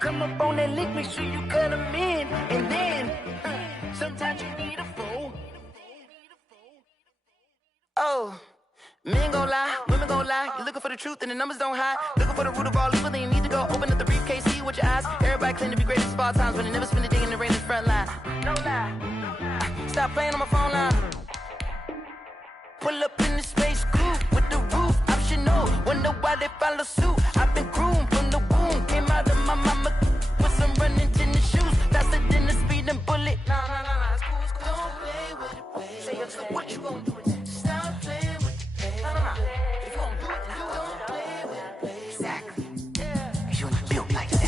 come up on that lick, make sure you cut them in. And then, sometimes you need a fool. Oh, men gon' lie, women gon' lie. You're looking for the truth and the numbers don't hide. Looking for the root of all evil, then you need to go open up the briefcase, see with your eyes. Everybody claim to be greatest of all times, but they never spend a day in the rain in the front line. No lie. Stop playing on my phone line. Pull up in the space coupe with the roof optional. Wonder why they follow suit. I've been groomed from the womb. Came out of my mama with some running tennis shoes. Faster than the speeding bullet. Nah, it's cool, it's cool. Don't play with it, baby. Say up, so what you gon' do with it? Stop playing with it, baby. Nah. If you gon' do it, then don't play with it, baby. Exactly. Yeah. 'Cause you ain't built like that.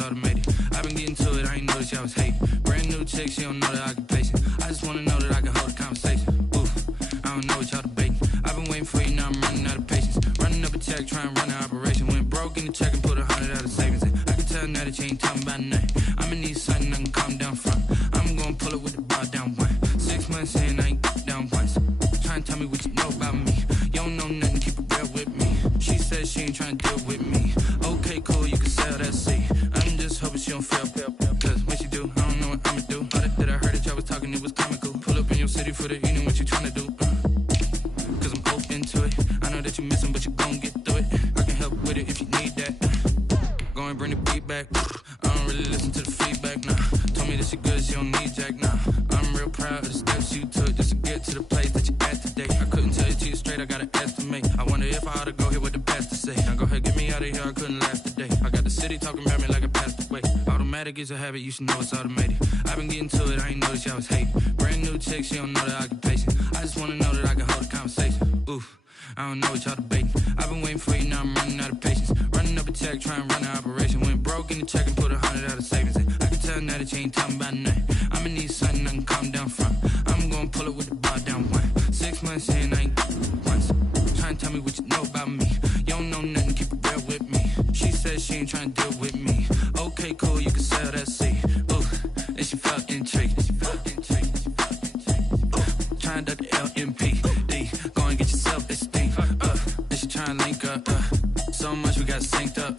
Automated. I've been getting to it, I ain't noticed y'all was hating. Brand new chick, she don't know the occupation. I just wanna know that I can hold a conversation. Oof, I don't know what y'all debating. I've been waiting for you, now I'm running out of patience. Running up a check, trying to run an operation. Went broke in the check and put 100 out of savings in. I can tell now that you ain't talking about nothing. I'ma need something I can calm down from. I'm gonna pull it with the bar down one. 6 months in, I ain't down once. Trying to tell me what you know about me. You don't know nothing, keep it real with me. She said she ain't trying to deal with me. Okay, cool, you can sell that seat. I'm just hoping she don't fail. Cause when she do, I don't know what I'ma do. All that I heard that y'all was talking, it was comical. Pull up in your city for the evening, what you trying to do? Cause I'm open to it. I know that you missing, but you gon' get through it. I can help with it if you need that. Go and bring the beat back. I don't really listen to the feedback, nah. Told me that she good, she don't need jack, nah. I'm real proud of the steps you took just to get to the place that you at today. I couldn't tell you to you straight, I gotta estimate. I wonder if I ought to go here with the best to say. Now go ahead, get me out of here, I couldn't last today. I got the city talking about me like I passed away. Automatic is a habit, you should know it's automated. I've been getting to it, I ain't noticed y'all was hating. Brand new chick, she don't know the occupation. I just wanna know that I can hold a conversation. Oof, I don't know what y'all debating. I've been waiting for you, now I'm running out of patience. Running up a check, trying to run an operation. Went broke in the check and put 100 out of savings in. I can tell now that you ain't talking about nothing. I'ma need something I can calm down from. I'm gonna pull it with the bar down one. 6 months in, I ain't once. Trying to tell me what you know about me. You don't know nothing, keep it real with me. She said she ain't trying to deal with me. Okay, cool, you can sell that seat. Ooh, and she felt intrigued. Trying to duck the LMPD. Go and get yourself esteem. And she trying to link up. So much we got synced up.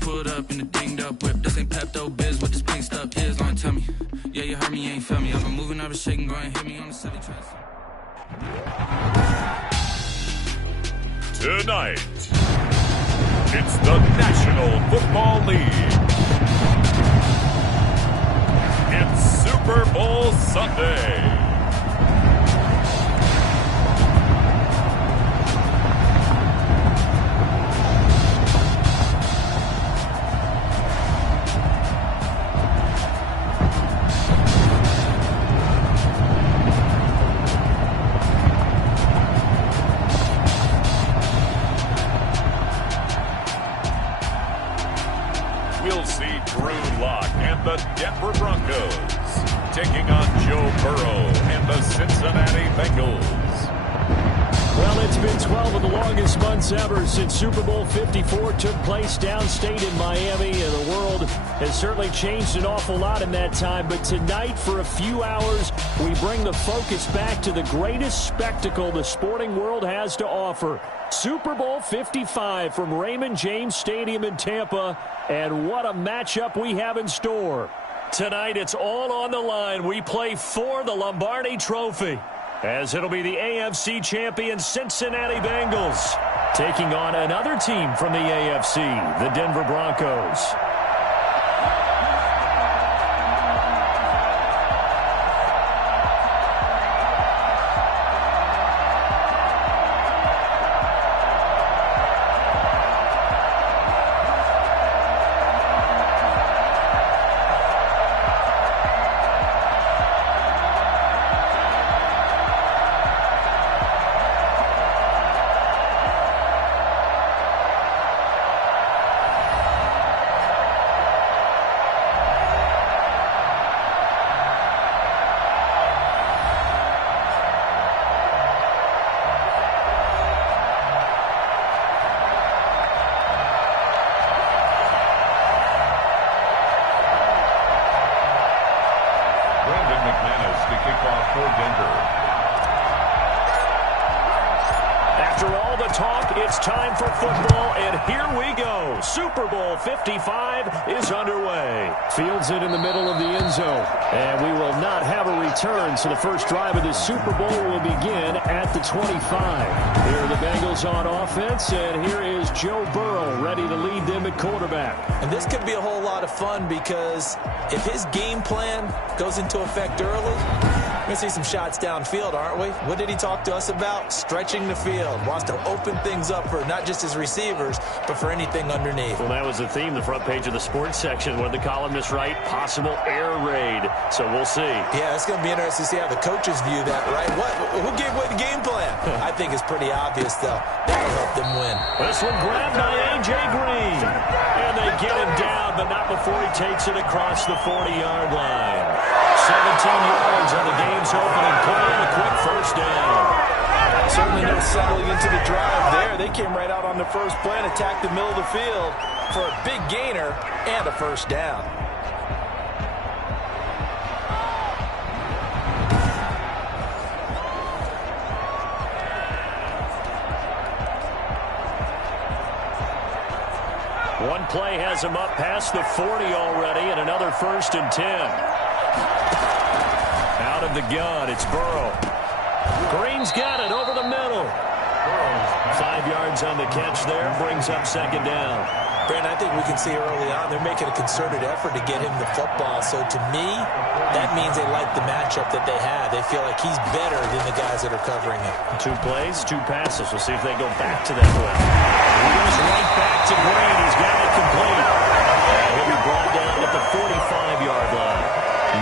Pulled up in the dinged up whip. This ain't Pepto Biz, what this pink stuff is. Long tell me. Yeah, you heard me, you ain't felt me. I've been moving, I've been shaking, go and hit me on the city track. Tonight, it's the National Football League. It's Super Bowl Sunday. We'll see Drew Lock and the Denver Broncos taking on Joe Burrow and the Cincinnati Bengals. Well, it's been 12 of the longest months ever since Super Bowl 54 took place downstate in Miami, and the world has certainly changed an awful lot in that time. But tonight, for a few hours, we bring the focus back to the greatest spectacle the sporting world has to offer. Super Bowl 55 from Raymond James Stadium in Tampa, and what a matchup we have in store. Tonight, it's all on the line. We play for the Lombardi Trophy, as it'll be the AFC champion Cincinnati Bengals taking on another team from the AFC, the Denver Broncos. time for football, and here we go. Super Bowl 55 is underway. Fields it in the middle of the end zone. And we will not have a return, so the first drive of the Super Bowl will begin at the 25. Here are the Bengals on offense, and here is Joe Burrow ready to lead them at quarterback. And this could be a whole lot of fun because if his game plan goes into effect early, we're going to see some shots downfield, aren't we? What did he talk to us about? Stretching the field. Wants to open things up for not just his receivers, but for anything underneath. Well, that was the theme, the front page of the sports section. What did the columnists write? Possible air raid. So we'll see. Yeah, it's going to be interesting to see how the coaches view that, right? Who gave away the game plan? I think it's pretty obvious, though. That'll help them win. This one grabbed by A.J. Green. And they get him down, but not before he takes it across the 40-yard line. 17 yards on the game's opening play and a quick first down. Certainly no settling into the drive there. They came right out on the first play and attacked the middle of the field for a big gainer and a first down. One play has him up past the 40 already, and another 1st and 10. Out of the gun, it's Burrow. Green's got it over the middle. 5 yards on the catch there, brings up 2nd down. Brandon, I think we can see early on they're making a concerted effort to get him the football. So to me, that means they like the matchup that they have. They feel like he's better than the guys that are covering him. 2 plays, 2 passes. We'll see if they go back to that play. He goes right back to Green. He's got it complete. And he'll be brought down at the 45-yard line.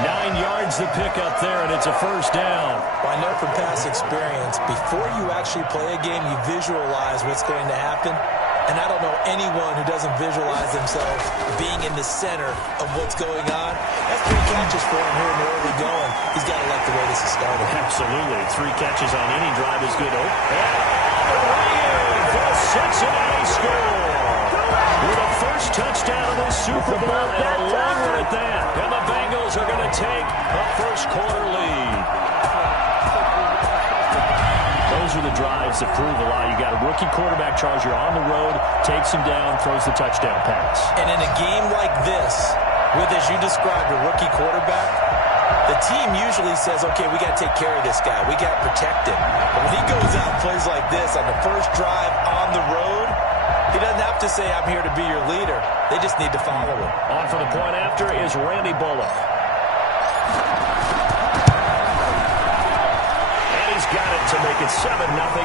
9 yards the pickup there, and it's a first down. Well, I know from past experience, before you actually play a game, you visualize what's going to happen. And I don't know anyone who doesn't visualize themselves being in the center of what's going on. That's 3 catches for him here in the early going. He's got to like the way this is started. Absolutely. 3 catches on any drive is good. And the Cincinnati score. With a first touchdown of the Super Bowl and a long one at that. And the Bengals are going to take a first-quarter lead. Those are the drives that prove a lot. You got a rookie quarterback, Charles. You're on the road, takes him down, throws the touchdown pass. And in a game like this, with, as you described, a rookie quarterback, the team usually says, okay, we got to take care of this guy. We got to protect him. But when he goes out and plays like this on the first drive on the road, he doesn't have to say, I'm here to be your leader. They just need to follow him. On for the point after is Randy Bullock. Got it to make it 7-0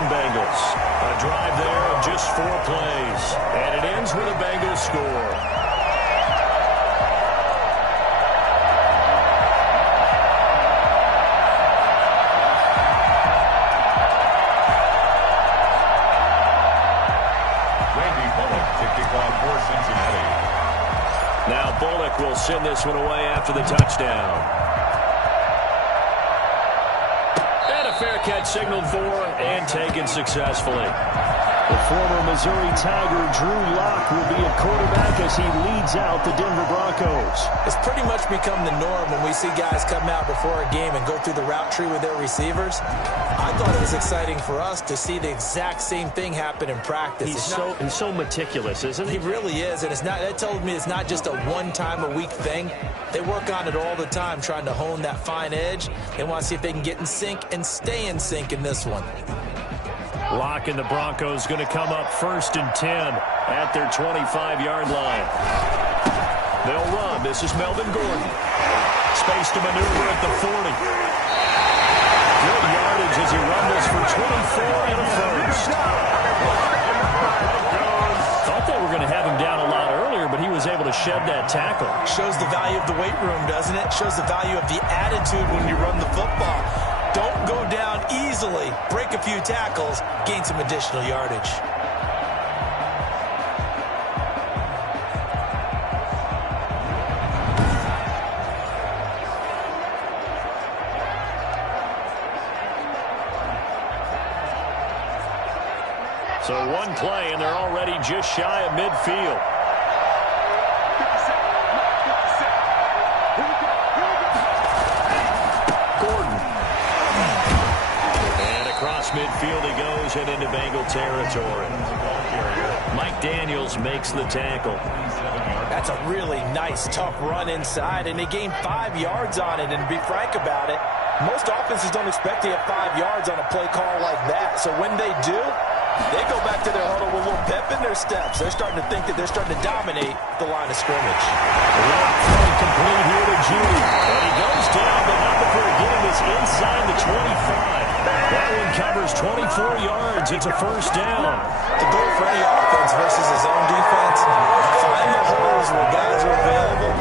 Bengals. A drive there of just 4 plays. And it ends with a Bengals score. Randy Bullock kicking off for Cincinnati. Now Bullock will send this one away after the touchdown. Fair catch signaled for and taken successfully. The former Missouri Tiger Drew Lock will be a quarterback as he leads out the Denver Broncos. It's pretty much become the norm when we see guys come out before a game and go through the route tree with their receivers. I thought it was exciting for us to see the exact same thing happen in practice. He's so meticulous, isn't he? He really is, and that tells me it's not just a one-time-a-week thing. They work on it all the time, trying to hone that fine edge. They want to see if they can get in sync and stay in sync in this one. Lock and the Broncos going to come up 1st and 10 at their 25-yard line. They'll run. This is Melvin Gordon. Space to maneuver at the 40. Good yardage as he rumbles for 24 and a first. Thought they were going to have him down a lot earlier, but he was able to shed that tackle. Shows the value of the weight room, doesn't it? Shows the value of the attitude when you run the football. Don't go down easily. Break a few tackles. Gain some additional yardage. So 1 play, and they're already just shy of midfield. Midfield he goes and into Bengal territory. Mike Daniels makes the tackle. That's a really nice, tough run inside, and they gained 5 yards on it. And to be frank about it, most offenses don't expect to get 5 yards on a play call like that. So when they do, they go back to their huddle with a little pep in their steps. They're starting to think that they're starting to dominate the line of scrimmage. Complete here to Judy. And he goes down, but not before getting this inside the 25. That one covers 24 yards. It's a first down. The goal for any offense versus his own defense, find the holes where guys are available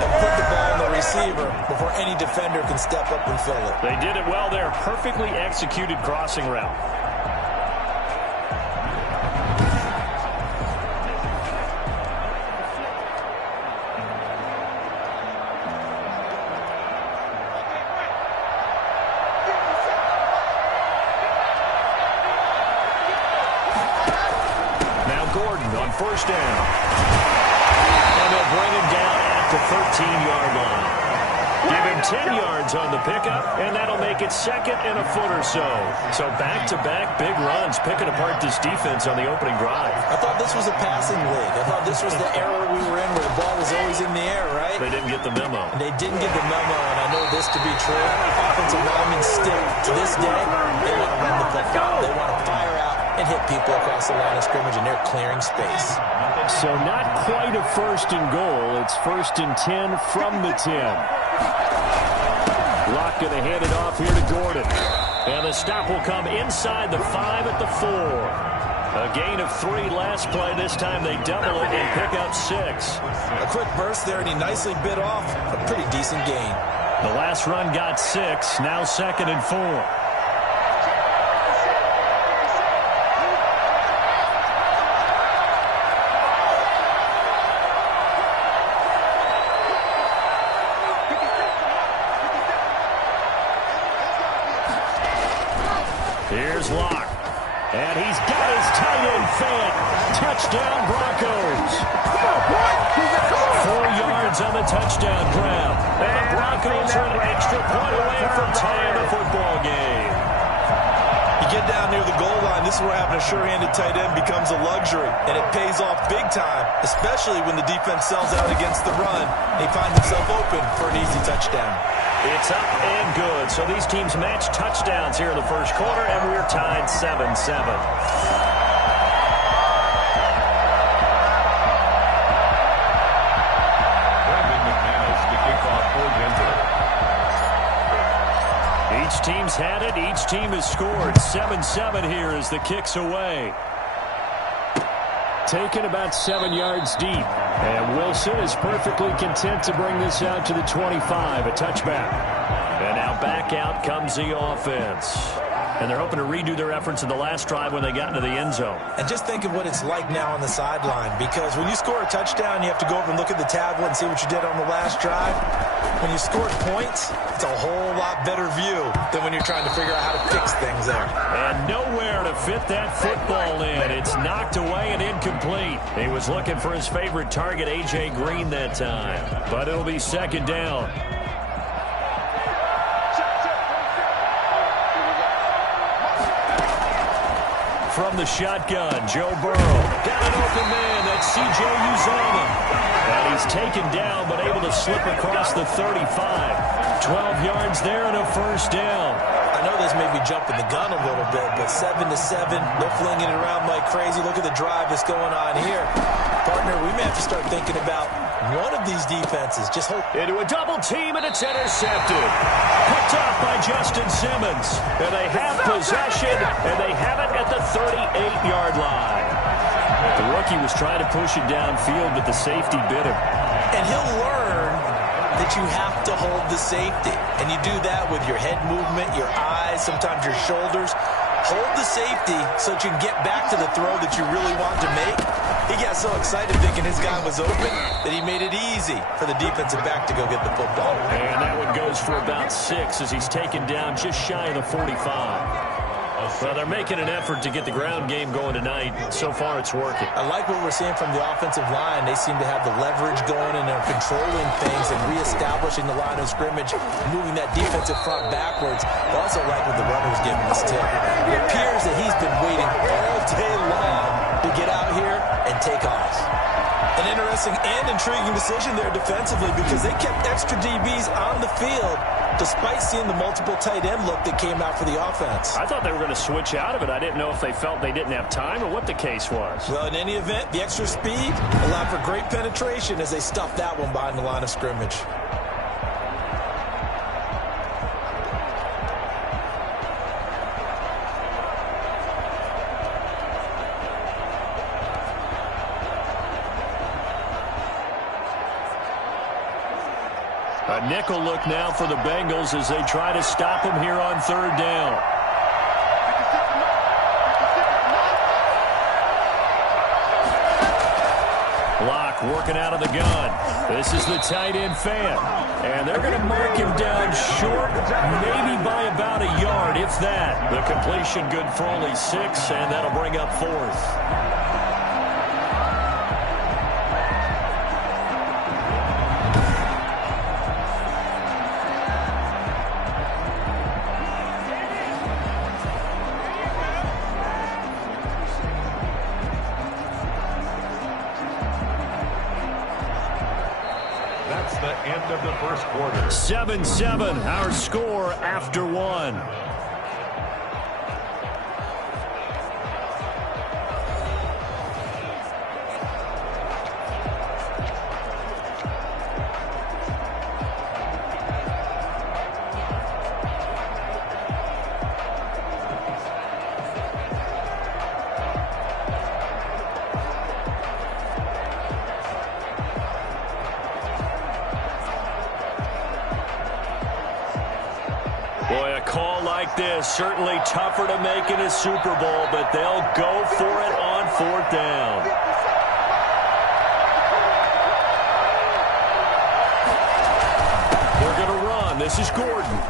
and put the ball in the receiver before any defender can step up and fill it. They did it well there. Perfectly executed crossing route. First down. And they'll bring him down at the 13-yard line. Give him 10 yards on the pickup, and that'll make it second and a foot or so. So back-to-back big runs, picking apart this defense on the opening drive. I thought this was a passing league. I thought this was the era we were in where the ball was always in the air, right? They didn't get the memo. And they didn't get the memo, and I know this to be true. Offensive linemen still, to this day, they want to run the football. They want to fire out and hit people across the line of scrimmage, and they're clearing space. So not quite a first and goal. It's first and 10 from the 10. Locke going to hand it off here to Gordon. And the stop will come inside the 5 at the 4. A gain of 3 last play. This time they double it and pick up 6. A quick burst there, and he nicely bit off a pretty decent gain. The last run got 6. Now second and 4. Here's Locke. And he's got his tight end fed. Touchdown, Broncos. 4 yards on the touchdown grab. And the Broncos are an extra point away from tying the football game. You get down near the goal line, this is where having a sure-handed tight end becomes a luxury. And it pays off big time, especially when the defense sells out against the run. He finds himself open for an easy touchdown. It's up and good. So these teams match touchdowns here in the first quarter, and we're tied 7-7. Each team's had it. Each team has scored. 7-7 here as the kick's away. Taken about 7 yards deep. And Wilson is perfectly content to bring this out to the 25, a touchback. And now back out comes the offense. And they're hoping to redo their efforts in the last drive when they got into the end zone. And just think of what it's like now on the sideline, because when you score a touchdown, you have to go over and look at the tablet and see what you did on the last drive. When you scored points, it's a whole lot better view than when you're trying to figure out how to fix things there. And nowhere to fit that football in. It's knocked away and incomplete. He was looking for his favorite target, A.J. Green, that time. But it'll be second down. From the shotgun, Joe Burrow. Got an open man. That's C.J. Uzomah. And he's taken down, but able to slip across the 35. 12 yards there and a first down. I know this may be jumping the gun a little bit, but 7-7, they're flinging it around like crazy. Look at the drive that's going on here. Partner, we may have to start thinking about one of these defenses. Just hold. Into a double team, and it's intercepted. Picked off by Justin Simmons. And they have possession, and they have it at the 38-yard line. The rookie was trying to push it downfield, but the safety bit him. And he'll learn that you have to hold the safety. And you do that with your head movement, your eyes, sometimes your shoulders. Hold the safety so that you can get back to the throw that you really want to make. He got so excited thinking his guy was open that he made it easy for the defensive back to go get the football. And that one goes for about 6 as he's taken down just shy of the 45. Well, they're making an effort to get the ground game going tonight. So far, it's working. I like what we're seeing from the offensive line. They seem to have the leverage going, and they're controlling things and reestablishing the line of scrimmage, moving that defensive front backwards. I also like what the runner's giving us, too. It appears that he's been waiting all day long to get out here and and take off. An interesting and intriguing decision there defensively because they kept extra DBs on the field despite seeing the multiple tight end look that came out for the offense. I thought they were going to switch out of it. I didn't know if they felt they didn't have time or what the case was. Well, in any event, the extra speed allowed for great penetration as they stuffed that one behind the line of scrimmage. A nickel look now for the Bengals as they try to stop him here on third down. Block working out of the gun. This is the tight end fan. And they're going to mark him down short, maybe by about a yard, if that. The completion good for only 6, and that'll bring up 4th. That's the end of the first quarter. 7-7, our score after 1. Boy, a call like this, certainly tougher to make in a Super Bowl, but they'll go for it on 4th down. They're going to run. This is Gordon.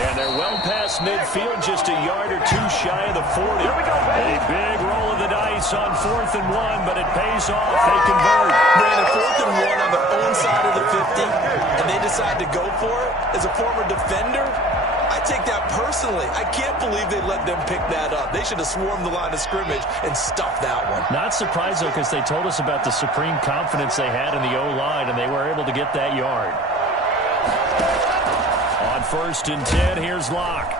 And they're well past midfield, just a yard or 2 shy of the 40. Here we go, baby. A big roll of the dice on 4th and 1, but it pays off. They convert. Brandon, 4th and 1 on their own side of the 50, and they decide to go for it. As a former defender, I take that personally. I can't believe they let them pick that up. They should have swarmed the line of scrimmage and stuffed that one. Not surprised, though, because they told us about the supreme confidence they had in the O-line, and they were able to get that yard. On 1st and 10, here's Locke.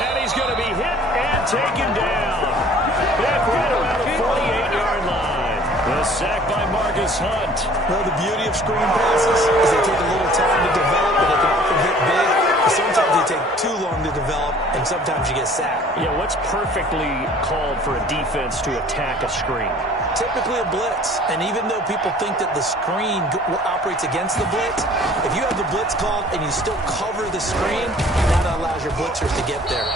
And he's going to be hit and taken down. Back right around the 48-yard line. The sack by Marcus Hunt. Well, the beauty of screen passes is they take a little time to develop, and they can often hit big. Sometimes they take too long to develop, and sometimes you get sacked. Yeah, what's perfectly called for a defense to attack a screen? Typically a blitz, and even though people think that the screen operates against the blitz, if you have the blitz called and you still cover the screen, that allows your blitzers to get there.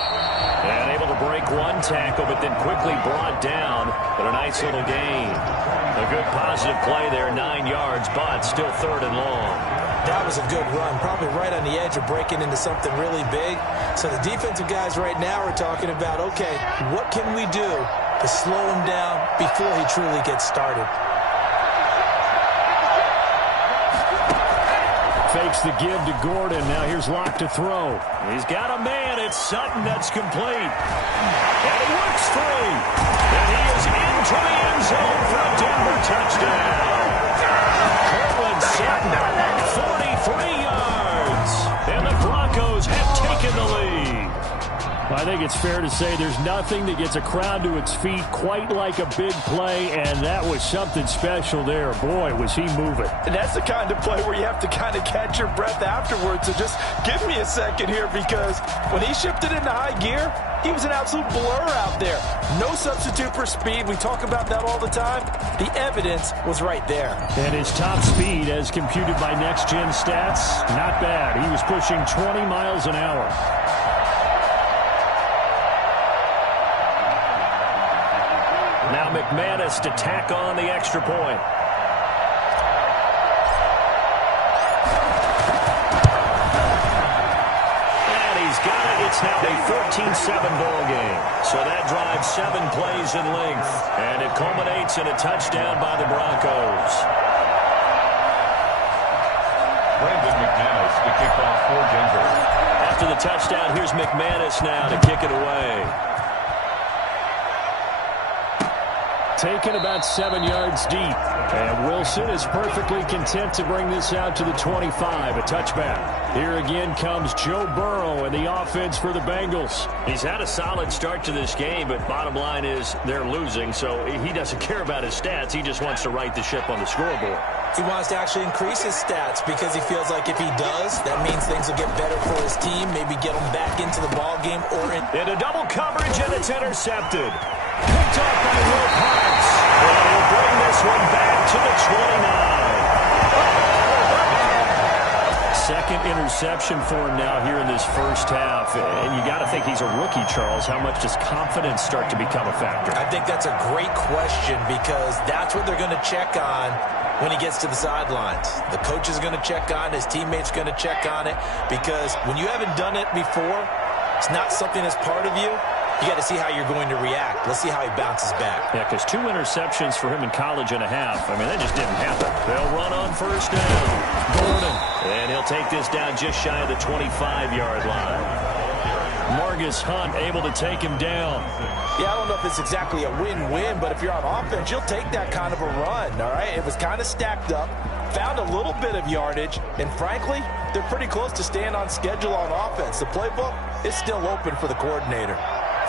And able to break one tackle, but then quickly brought down, but a nice little gain. A good positive play there, 9 yards, but still 3rd and long. That was a good run, probably right on the edge of breaking into something really big. So the defensive guys right now are talking about, okay, what can we do to slow him down before he truly gets started? Fakes the give to Gordon. Now here's Locke to throw. He's got a man. It's Sutton that's complete. And he works free. And he is into the end zone for a Denver touchdown. Cortland Sutton, 43 yards. And the Broncos have taken the lead. I think it's fair to say there's nothing that gets a crowd to its feet quite like a big play, and that was something special there. Boy, was he moving. And that's the kind of play where you have to kind of catch your breath afterwards. So just give me a second here, because when he shifted into high gear, he was an absolute blur out there. No substitute for speed. We talk about that all the time. The evidence was right there. And his top speed, as computed by Next Gen Stats, not bad. He was pushing 20 miles an hour. Now McManus to tack on the extra point. And he's got it. It's now a 13-7 ball game. So that drives 7 plays in length. And it culminates in a touchdown by the Broncos. Brandon McManus to kick off for Denver. After the touchdown, here's McManus now to kick it away. taken about 7 yards deep. And Wilson is perfectly content to bring this out to the 25, a touchback. Here again comes Joe Burrow and the offense for the Bengals. He's had a solid start to this game, but bottom line is they're losing, so he doesn't care about his stats. He just wants to right the ship on the scoreboard. He wants to actually increase his stats because he feels like if he does, that means things will get better for his team, maybe get him back into the ball game or into double coverage, and it's intercepted. Picked off by Will Parks. And he'll bring this one back to the 29. Second interception for him now here in this first half. And you got to think he's a rookie, Charles. How much does confidence start to become a factor? I think that's a great question because that's what they're going to check on when he gets to the sidelines. The coach is going to check on it. His teammates are going to check on it because when you haven't done it before, it's not something that's part of you. You got to see how you're going to react. Let's see how he bounces back. Yeah, because 2 interceptions for him in college and a half. I mean, that just didn't happen. They'll run on first down. Gordon. And he'll take this down just shy of the 25-yard line. Margus Hunt able to take him down. Yeah, I don't know if it's exactly a win-win, but if you're on offense, you'll take that kind of a run, all right? It was kind of stacked up, found a little bit of yardage, and frankly, they're pretty close to staying on schedule on offense. The playbook is still open for the coordinator.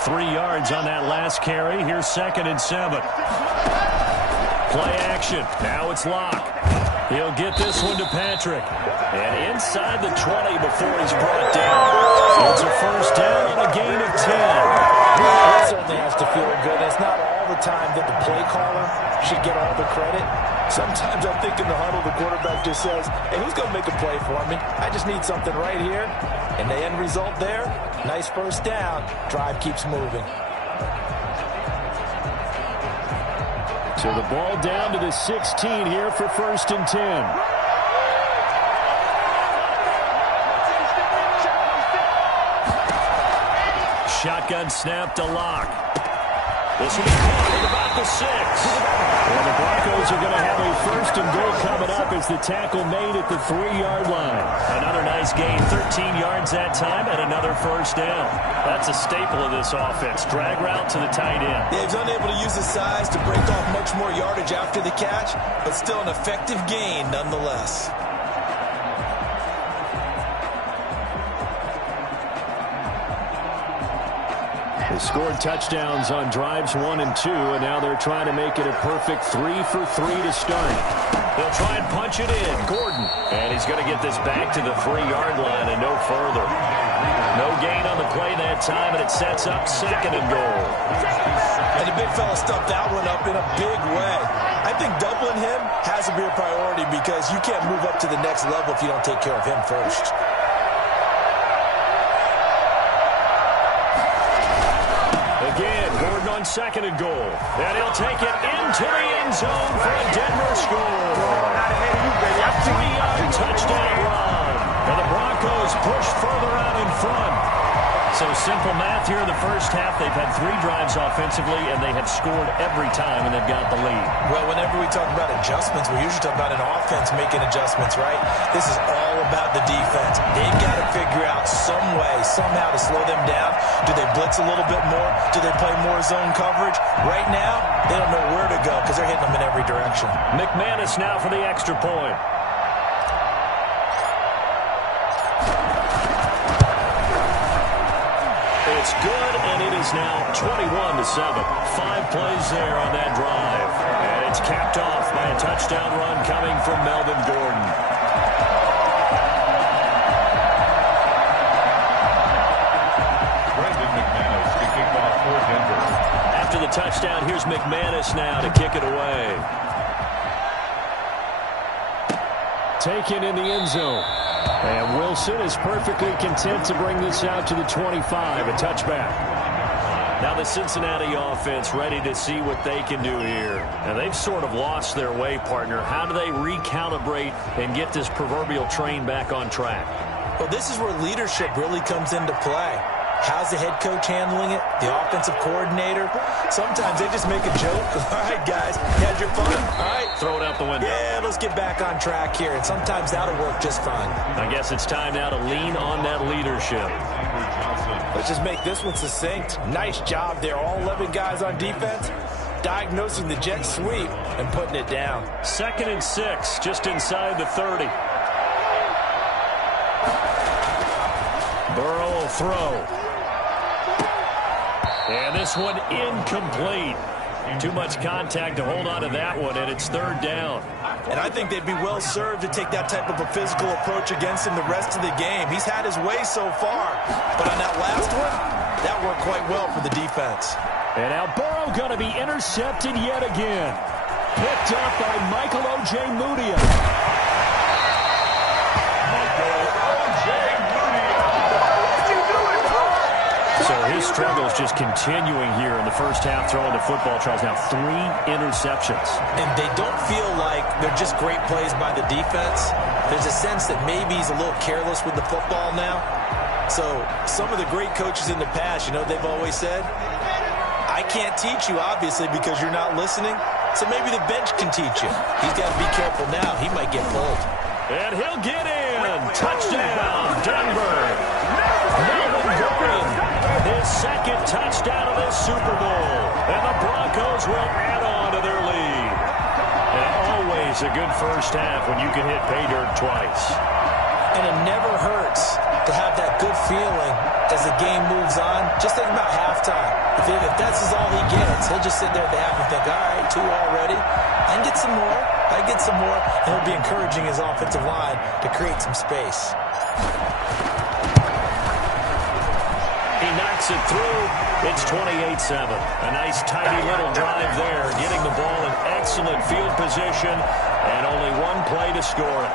3 yards on that last carry. Here's 2nd and 7. Play action. Now it's Locke. He'll get this one to Patrick. And inside the 20 before he's brought down. It's a first down on a gain of 10. That certainly has to feel good. It's not all the time that the play caller should get all the credit. Sometimes I think in the huddle, the quarterback just says, hey, who's going to make a play for me? I just need something right here. And the end result there, nice first down. Drive keeps moving. So the ball down to the 16 here for 1st and 10. Shotgun snap to Locke. This will be caught at about the 6. And the Broncos are going to have a 1st and goal coming up as the tackle made at the 3-yard line. Another nice gain, 13 yards that time, and another first down. That's a staple of this offense. Drag route to the tight end. Yeah, he's unable to use his size to break off much more yardage after the catch, but still an effective gain nonetheless. They scored touchdowns on drives 1 and 2, and now they're trying to make it a perfect 3 for 3 to start. They'll try and punch it in. Gordon. And he's going to get this back to the 3-yard line and no further. No gain on the play that time, and it sets up 2nd and goal. And the big fella stuffed that one up in a big way. I think doubling him has to be a priority because you can't move up to the next level if you don't take care of him first. Again, Gordon on 2nd and goal. And he'll take it into the end zone for a Denver score. A 3-yard touchdown run. And the Broncos push further out in front. So simple math here in the first half. They've had 3 drives offensively, and they have scored every time, and they've got the lead. Well, whenever we talk about adjustments, we usually talk about an offense making adjustments, right? This is all about the defense. They've got to figure out some way, somehow to slow them down. Do they blitz a little bit more? Do they play more zone coverage? Right now, they don't know where to go because they're hitting them in every direction. McManus now for the extra point. It's good, and it is now 21-7. 5 plays there on that drive. And it's capped off by a touchdown run coming from Melvin Gordon. After the touchdown, here's McManus now to kick it away. Taken in the end zone. And Wilson is perfectly content to bring this out to the 25, a touchback. Now the Cincinnati offense ready to see what they can do here. And they've sort of lost their way, partner. How do they recalibrate and get this proverbial train back on track? Well, this is where leadership really comes into play. How's the head coach handling it? The offensive coordinator? Sometimes they just make a joke. All right, guys, you had your fun? All right. Throw it out the window. Yeah, let's get back on track here. And sometimes that'll work just fine. I guess it's time now to lean on that leadership. Let's just make this one succinct. Nice job there. All 11 guys on defense diagnosing the jet sweep and putting it down. 2nd and 6, just inside the 30. Burrow will throw. And this one incomplete. Too much contact to hold on to that one, and it's 3rd down. And I think they'd be well served to take that type of a physical approach against him the rest of the game. He's had his way so far, but on that last one, that worked quite well for the defense. And now Burrow going to be intercepted yet again. Picked up by Michael O.J. Mudia. So his struggles just continuing here in the first half, throwing the football. Charles, now 3 interceptions. And they don't feel like they're just great plays by the defense. There's a sense that maybe he's a little careless with the football now. So some of the great coaches in the past, you know, they've always said, I can't teach you, obviously, because you're not listening. So maybe the bench can teach you. He's got to be careful now. He might get pulled. And he'll get in. Touchdown, Denver. Melvin Gordon, his 2nd touchdown of this Super Bowl. And the Broncos will add on to their lead. And always a good first half when you can hit pay dirt twice. And it never hurts to have that good feeling as the game moves on. Just think about halftime. If that's all he gets, he'll just sit there at the half and think, all right, 2 already. I can get some more. I get some more. And he'll be encouraging his offensive line to create some space. He knocks it through. It's 28-7. A nice, tidy little drive there, getting the ball in excellent field position, and only 1 play to score it.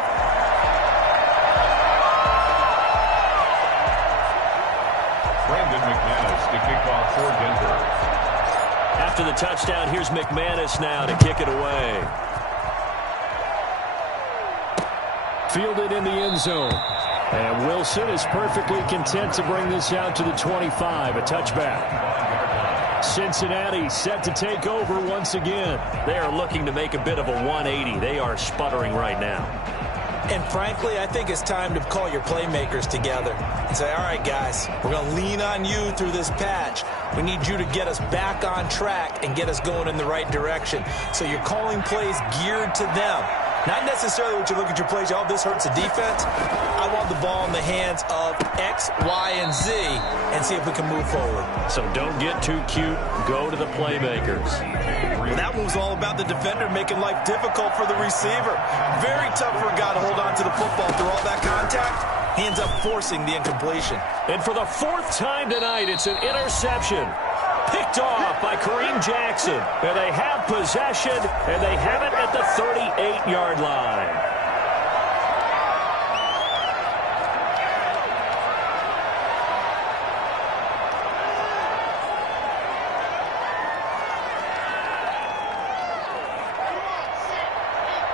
McManus to kick off for Denver. After the touchdown, here's McManus now to kick it away. Fielded in the end zone. And Wilson is perfectly content to bring this out to the 25, a touchback. Cincinnati set to take over once again. They are looking to make a bit of a 180. They are sputtering right now. And frankly, I think it's time to call your playmakers together and say, all right, guys, we're going to lean on you through this patch. We need you to get us back on track and get us going in the right direction. So you're calling plays geared to them. Not necessarily what you look at your plays, oh, this hurts the defense. I want the ball in the hands of X, Y, and Z and see if we can move forward. So don't get too cute. Go to the playmakers. Well, that one was all about the defender making life difficult for the receiver. Very tough for a guy to hold on to the football through all that contact. He ends up forcing the incompletion. And for the 4th time tonight, it's an interception. Picked off by Kareem Jackson. And they have possession, and they have it at the 38-yard line.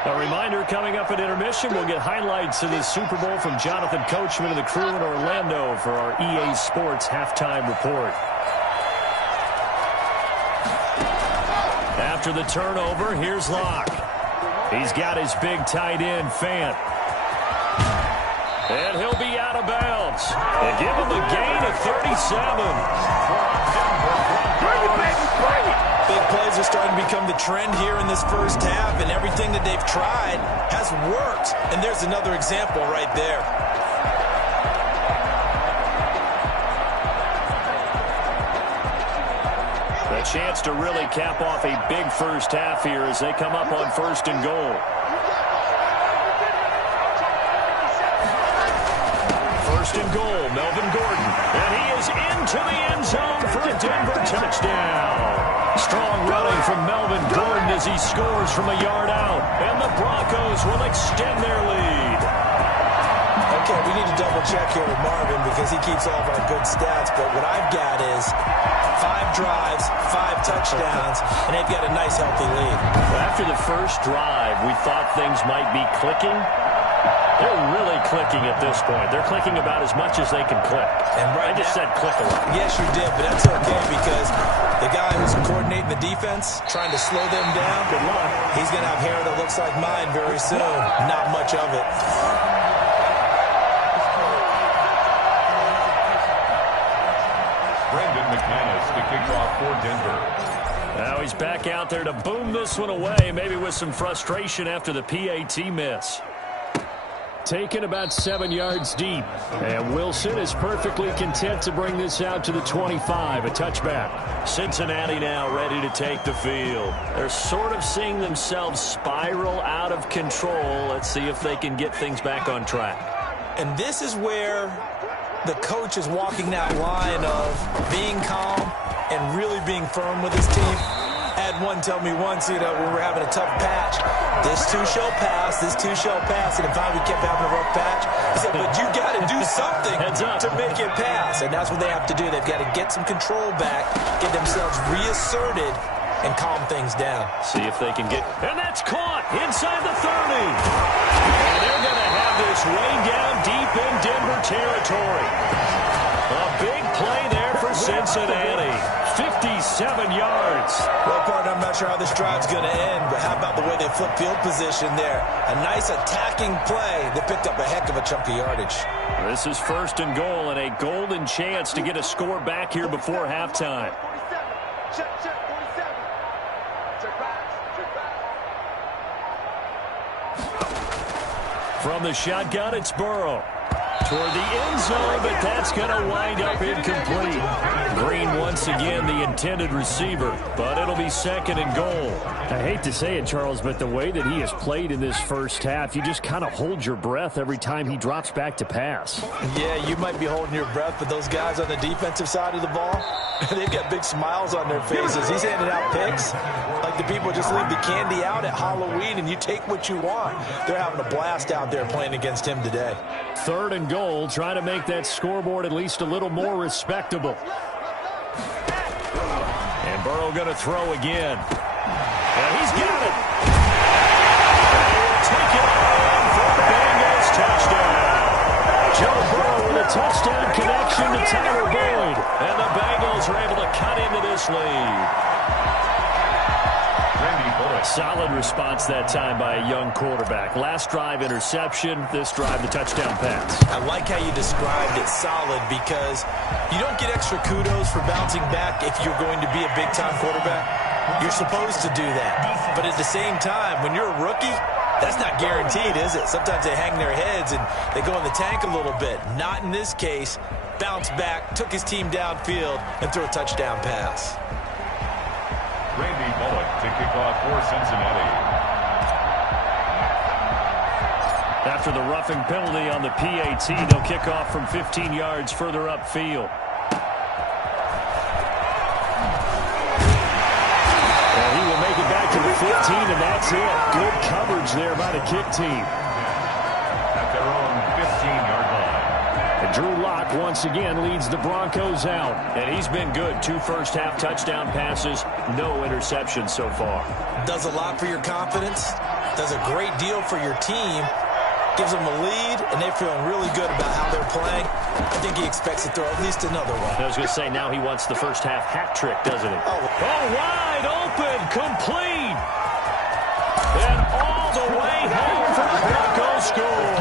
A reminder, coming up at intermission, we'll get highlights of this Super Bowl from Jonathan Coachman and the crew in Orlando for our EA Sports halftime report. After the turnover, here's Locke. He's got his big tight end, Fant. And he'll be out of bounds. They give him a gain of 37. Big plays are starting to become the trend here in this first half, and everything that they've tried has worked. And there's another example right there. A chance to really cap off a big first half here as they come up on 1st and goal. 1st and goal, Melvin Gordon. And he is into the end zone for a Denver touchdown. Strong running from Melvin Gordon as he scores from a yard out. And the Broncos will extend their lead. Okay, we need to double check here with Marvin because he keeps all of our good stats. But what I've got is 5 drives, 5 touchdowns, and they've got a nice, healthy lead. Well, after the first drive, we thought things might be clicking. They're really clicking at this point. They're clicking about as much as they can click. And right I just said click a lot. Yes, you did, but that's okay because the guy who's coordinating the defense, trying to slow them down, Good luck. He's going to have hair that looks like mine very soon. Not much of it. McManus to kick off for Denver. Now he's back out there to boom this one away, maybe with some frustration after the PAT miss. Taken about 7 yards deep. And Wilson is perfectly content to bring this out to the 25, a touchback. Cincinnati now ready to take the field. They're sort of seeing themselves spiral out of control. Let's see if they can get things back on track. And this is where the coach is walking that line of being calm and really being firm with his team. I had one tell me once, when we're having a tough patch, this too shall pass, this too shall pass. And if we kept having a rough patch, he said, but you got to do something to make it pass. And that's what they have to do. They've got to get some control back, get themselves reasserted, and calm things down. See if they can get, and that's caught inside the 30. And they're going to have this way down deep in Denver territory. A big play there for Cincinnati. 57 yards. Well, partner, I'm not sure how this drive's going to end, but how about the way they flip field position there? A nice attacking play. They picked up a heck of a chunk of yardage. This is 1st and goal and a golden chance to get a score back here before halftime. From the shotgun, it's Burrow. Toward the end zone, but that's going to wind up incomplete. Green once again the intended receiver, but it'll be 2nd and goal. I hate to say it, Charles, but the way that he has played in this first half, you just kind of hold your breath every time he drops back to pass. Yeah, you might be holding your breath, but those guys on the defensive side of the ball, they've got big smiles on their faces. He's handing out picks like the people just leave the candy out at Halloween and you take what you want. They're having a blast out there playing against him today. 3rd and goal, trying to make that scoreboard at least a little more respectable. And Burrow going to throw again. And he's got it. And he'll take it on for the Bengals touchdown. Joe Burrow with a touchdown connection to Tyler Boyd. And the Bengals are able to cut into this lead. Solid response that time by a young quarterback. Last drive, interception. This drive, the touchdown pass. I like how you described it solid because you don't get extra kudos for bouncing back if you're going to be a big-time quarterback. You're supposed to do that. But at the same time, when you're a rookie, that's not guaranteed, is it? Sometimes they hang their heads and they go in the tank a little bit. Not in this case. Bounced back, took his team downfield, and threw a touchdown pass. Randy Bullock to kick off for Cincinnati. After the roughing penalty on the PAT, they'll kick off from 15 yards further upfield. Well, he will make it back to the 15, and that's it. Good coverage there by the kick team. At their own 15-yard line. And Drew Lock once again leads the Broncos out. And he's been good. 2 first-half touchdown passes, no interceptions so far. Does a lot for your confidence. Does a great deal for your team. Gives them a lead, and they're feeling really good about how they're playing. I think he expects to throw at least another one. I was going to say, now he wants the first-half hat trick, doesn't he? Oh, wide open, complete. And all the way home for the Broncos score.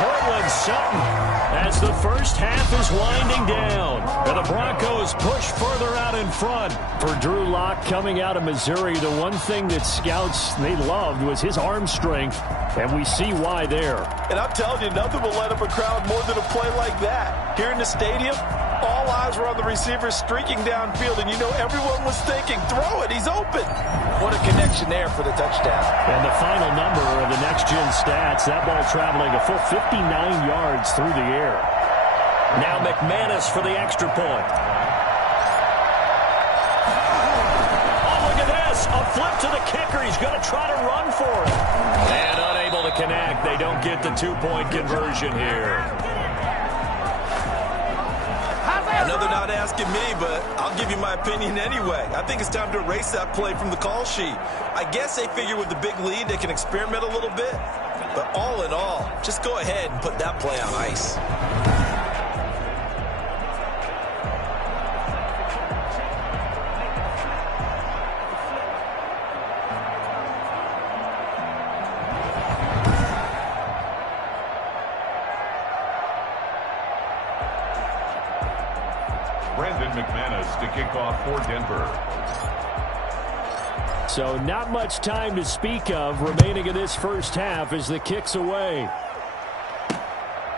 Cortland Sutton as the first half is winding down. And the Broncos push further out in front. For Drew Lock coming out of Missouri, the one thing that scouts they loved was his arm strength, and we see why there. And I'm telling you, nothing will light up a crowd more than a play like that. Here in the stadium, all eyes were on the receiver streaking downfield, and you know everyone was thinking, throw it, he's open. What a connection there for the touchdown. And the final number of the next-gen stats, that ball traveling a full 59 yards through the air. Now McManus for the extra point. Oh, look at this. A flip to the kicker. He's going to try to run for it. And unable to connect. They don't get the 2-point conversion here. I know they're not asking me, but I'll give you my opinion anyway. I think it's time to erase that play from the call sheet. I guess they figure with the big lead they can experiment a little bit. But all in all, just go ahead and put that play on ice. McManus to kick off for Denver. So not much time to speak of remaining in this first half as the kick's away.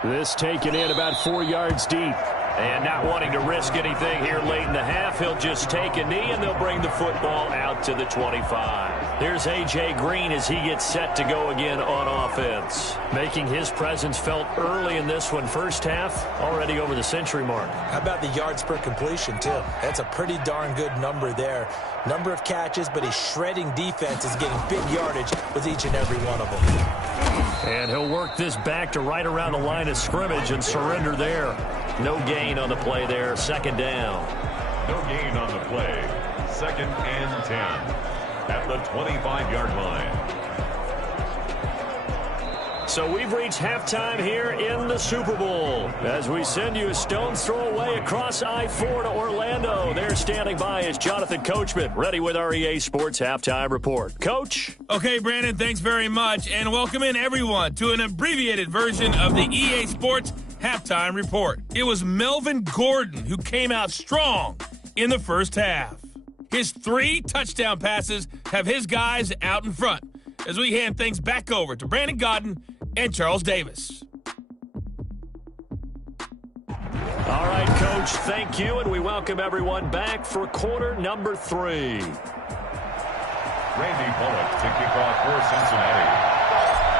This taken in about 4 yards deep. And not wanting to risk anything here late in the half, he'll just take a knee, and they'll bring the football out to the 25. Here's A.J. Green as he gets set to go again on offense. Making his presence felt early in this one. First half, already over the century mark. How about the yards per completion, too? That's a pretty darn good number there. Number of catches, but his shredding defense is getting big yardage with each and every one of them. And he'll work this back to right around the line of scrimmage and surrender there. No gain on the play there. Second down. No gain on the play. 2nd and 10 at the 25-yard line. So we've reached halftime here in the Super Bowl as we send you a stone's throw away across I-4 to Orlando. There standing by is Jonathan Coachman, ready with our EA Sports Halftime Report. Coach? Okay, Brandon, thanks very much, and welcome in everyone to an abbreviated version of the EA Sports Halftime Report. It was Melvin Gordon who came out strong in the first half. His 3 touchdown passes have his guys out in front as we hand things back over to Brandon Godden and Charles Davis. All right, Coach, thank you, and we welcome everyone back for quarter number 3. Randy Bullock to kick off for Cincinnati.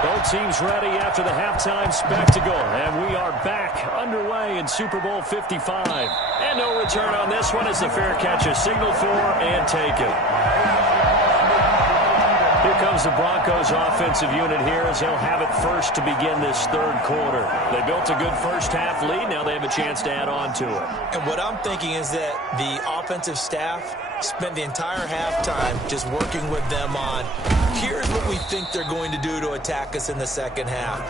Both teams ready after the halftime spectacle, and we are back underway in Super Bowl 55. And no return on this one as the fair catch is signaled for and taken. Here comes the Broncos offensive unit here as they'll have it first to begin this third quarter. They built a good first half lead. Now they have a chance to add on to it. And what I'm thinking is that the offensive staff spent the entire halftime just working with them on, here's what we think they're going to do to attack us in the second half.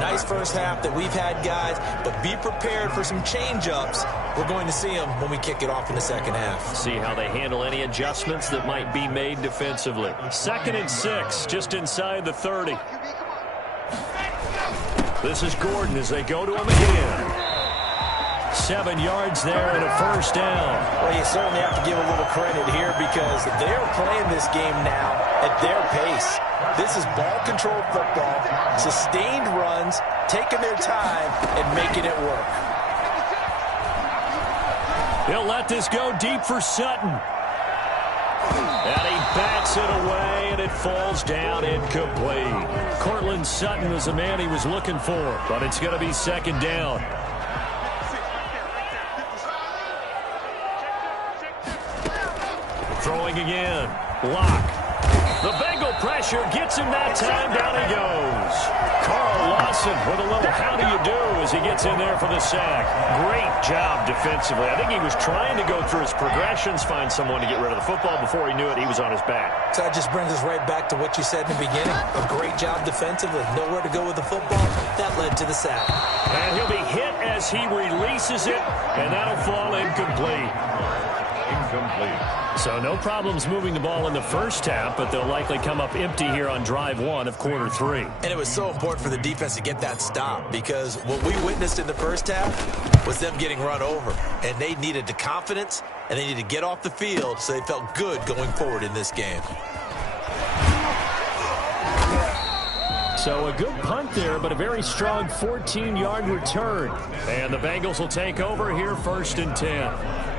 Nice first half that we've had, guys, but be prepared for some change-ups. We're going to see them when we kick it off in the second half. See how they handle any adjustments that might be made defensively. 2nd and 6, just inside the 30. This is Gordon as they go to him again. 7 yards there and a first down. Well, you certainly have to give a little credit here because they're playing this game now at their pace. This is ball-controlled football, sustained runs, taking their time, and making it work. He'll let this go deep for Sutton. And he bats it away, and it falls down incomplete. Cortland Sutton was the man he was looking for, but it's going to be second down. Throwing again. Lock. The Bengal pressure gets him that time. Down he goes. Carl Lawson with a little how do you do as he gets in there for the sack. Great job defensively. I think he was trying to go through his progressions, find someone to get rid of the football. Before he knew it, he was on his back. So that just brings us right back to what you said in the beginning. A great job defensively. Nowhere to go with the football. That led to the sack. And he'll be hit as he releases it, and that'll fall incomplete. Incomplete. So no problems moving the ball in the first half, but they'll likely come up empty here on drive 1 of quarter 3. And it was so important for the defense to get that stop because what we witnessed in the first half was them getting run over. And they needed the confidence, and they needed to get off the field so they felt good going forward in this game. So a good punt there, but a very strong 14-yard return. And the Bengals will take over here 1st and 10.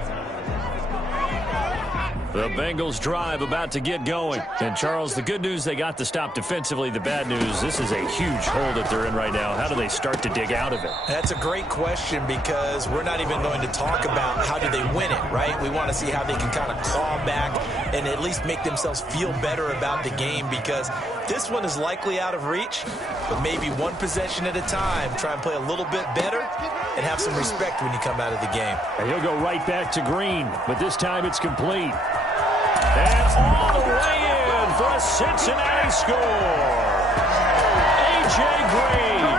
The Bengals drive about to get going. And, Charles, the good news, they got the stop defensively. The bad news, this is a huge hole that they're in right now. How do they start to dig out of it? That's a great question because we're not even going to talk about how do they win it, right? We want to see how they can kind of claw back and at least make themselves feel better about the game because this one is likely out of reach, but maybe one possession at a time. Try and play a little bit better and have some respect when you come out of the game. And he'll go right back to Green, but this time it's complete. And all the way in for a Cincinnati score. A.J. Green,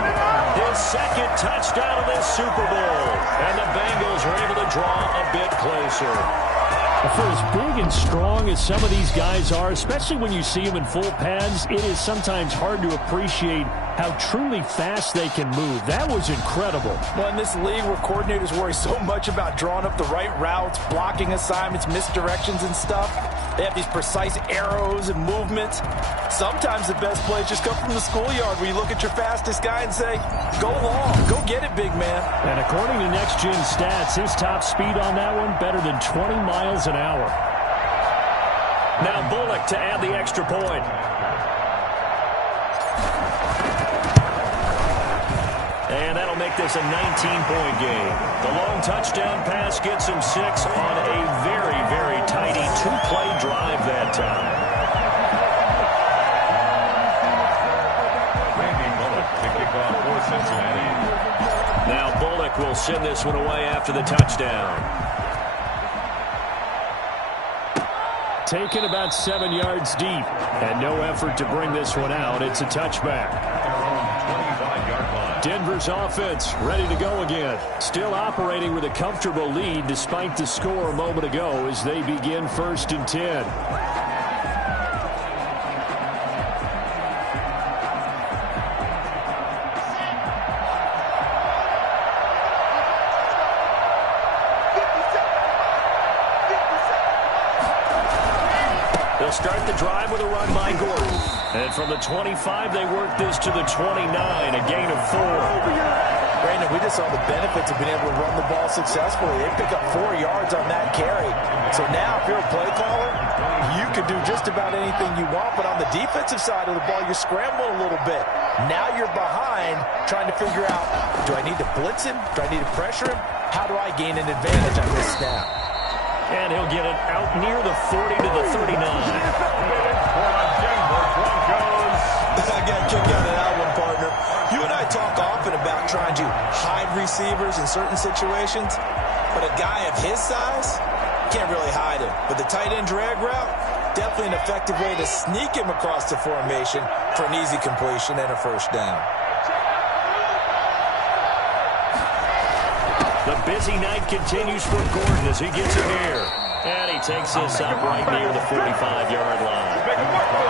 his 2nd touchdown of this Super Bowl. And the Bengals are able to draw a bit closer. For as big and strong as some of these guys are, especially when you see them in full pads, it is sometimes hard to appreciate how truly fast they can move. That was incredible. Well, in this league where coordinators worry so much about drawing up the right routes, blocking assignments, misdirections and stuff, they have these precise arrows and movements. Sometimes the best plays just come from the schoolyard where you look at your fastest guy and say, go long, go get it, big man. And according to Next Gen Stats, his top speed on that one better than 20 miles an hour. Now Bullock to add the extra point. And that'll make this a 19-point game. The long touchdown pass gets him 6 on a very, very tidy two-play drive that time. Now Bullock will send this one away after the touchdown. Taken about 7 yards deep. And no effort to bring this one out. It's a touchback. Denver's offense ready to go again. Still operating with a comfortable lead despite the score a moment ago as they begin 1st and 10. They'll start the drive with a run by Gordon. And from the 25, they work this to the 29, a gain of 4. Brandon, we just saw the benefits of being able to run the ball successfully. They pick up 4 yards on that carry. So now, if you're a play caller, you can do just about anything you want. But on the defensive side of the ball, you're scrambling a little bit. Now you're behind, trying to figure out, do I need to blitz him? Do I need to pressure him? How do I gain an advantage on this snap? And he'll get it out near the 40 to the 39. I got a kick out of that one, partner. You and I talk often about trying to hide receivers in certain situations, but a guy of his size can't really hide him. But the tight end drag route, definitely an effective way to sneak him across the formation for an easy completion and a first down. The busy night continues for Gordon as he gets it here. And he takes this up right near the 45-yard line.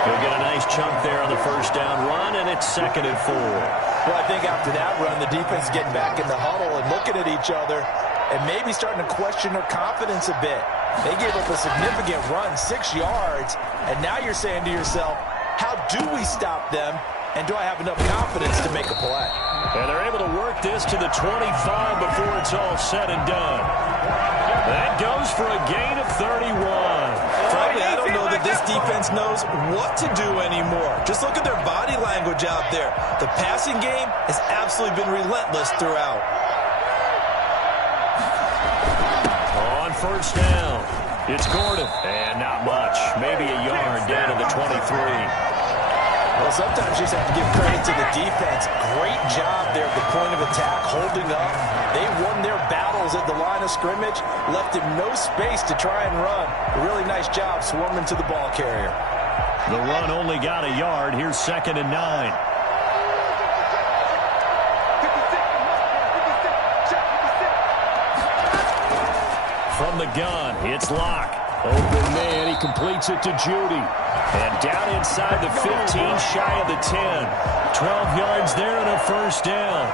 He'll get a nice chunk there on the first down run, and it's 2nd and 4. Well, I think after that run, the defense is getting back in the huddle and looking at each other and maybe starting to question their confidence a bit. They gave up a significant run, 6 yards, and now you're saying to yourself, how do we stop them, and do I have enough confidence to make a play? And they're able to work this to the 25 before it's all said and done. That goes for a gain of 31. Frankly, I don't know that this defense knows what to do anymore. Just look at their body language out there. The passing game has absolutely been relentless throughout. On first down, it's Gordon. And not much. Maybe a yard down to the 23. Well, sometimes you just have to give credit to the defense. Great job there at the point of attack, holding up. They won their battles at the line of scrimmage, left him no space to try and run. A really nice job swarming to the ball carrier. The run only got a yard. Here's 2nd and 9. From the gun, it's Locke. Open man, he completes it to Judy. And down inside the 15, shy of the 10. 12 yards there and a first down.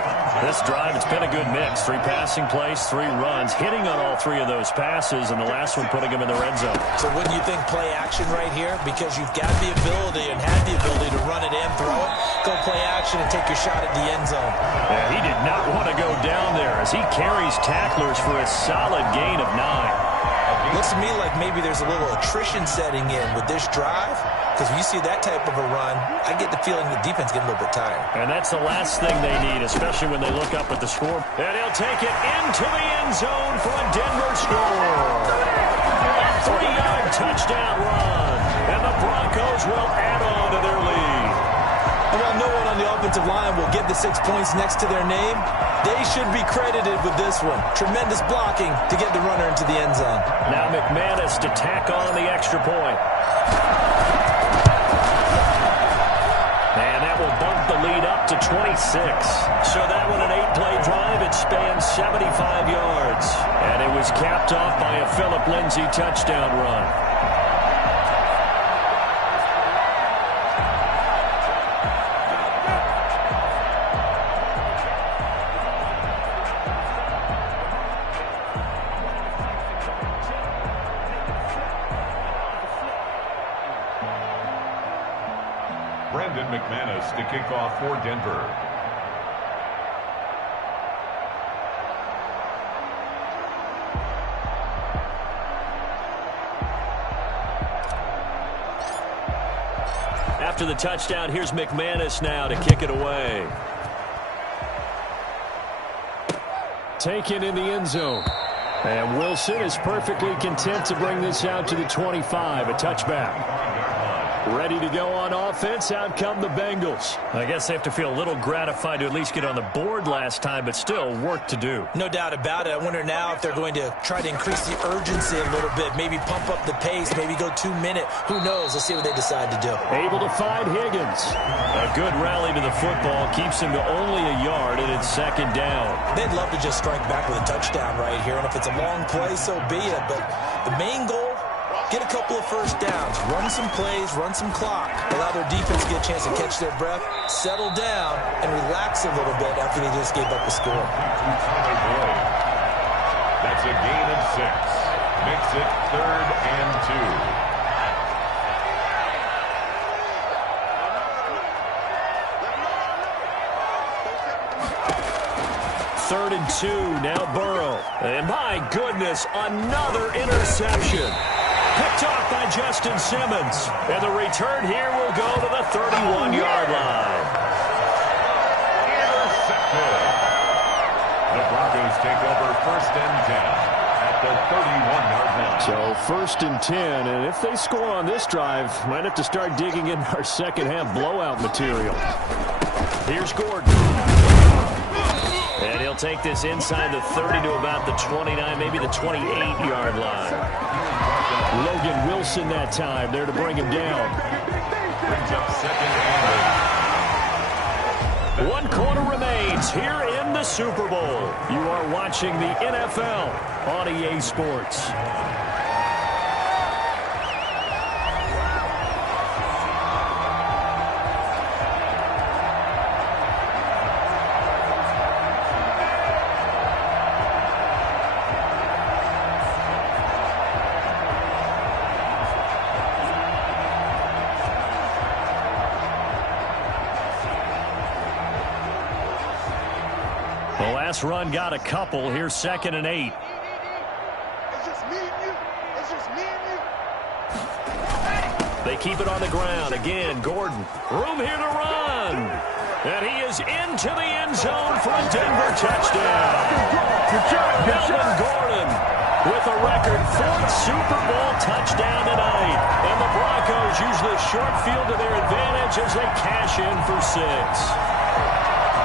This drive, it's been a good mix. 3 passing plays, 3 runs, hitting on all 3 of those passes, and the last one putting him in the red zone. So wouldn't you think play action right here? Because you've got the ability and had the ability to run it and throw it. Go play action and take your shot at the end zone. Yeah, he did not want to go down there as he carries tacklers for a solid gain of 9. Looks to me like maybe there's a little attrition setting in with this drive, because when you see that type of a run, I get the feeling the defense getting a little bit tired. And that's the last thing they need, especially when they look up at the score. And he'll take it into the end zone for a Denver score. A 3-yard touchdown run, and the Broncos will add on to their lead. And while no one on the offensive line will get the 6 points next to their name, they should be credited with this one. Tremendous blocking to get the runner into the end zone. Now McManus to tack on the extra point. And that will bump the lead up to 26. So that one, an 8-play drive. It spans 75 yards. And it was capped off by a Phillip Lindsay touchdown run. to kick off for Denver. After the touchdown, here's McManus now to kick it away. Taken in the end zone. And Wilson is perfectly content to bring this out to the 25, a touchback. Ready to go on offense. Out come the Bengals. I guess they have to feel a little gratified to at least get on the board last time, but still work to do. No doubt about it. I wonder now if they're going to try to increase the urgency a little bit, maybe pump up the pace, maybe go 2-minute. Who knows? Let's see what they decide to do. Able to find Higgins. A good rally to the football keeps him to only a yard, and it's second down. They'd love to just strike back with a touchdown right here, and if it's a long play, so be it. But the main goal, get a couple of first downs, run some plays, run some clock, allow their defense to get a chance to catch their breath, settle down, and relax a little bit after they just gave up a score. That's a gain of 6. Makes it 3rd and 2. 3rd and 2, now Burrow. And my goodness, another interception. Picked off by Justin Simmons. And the return here will go to the 31-yard line. Intercepted. The Broncos take over 1st and 10 at the 31-yard line. So 1st and 10, and if they score on this drive, might have to start digging in our second-half blowout material. Here's Gordon. And he'll take this inside the 30 to about the 29, maybe the 28-yard line. Logan Wilson that time there to bring him down. Brings up 2nd and 1 quarter remains here in the Super Bowl. You are watching the NFL on EA Sports. Last run got a couple. Here's 2nd and 8. It's just me and you. It's just me and you. They keep it on the ground. Again, Gordon. Room here to run. And he is into the end zone for a Denver touchdown. Melvin Gordon with a record 4th Super Bowl touchdown tonight. And the Broncos use the short field to their advantage as they cash in for 6.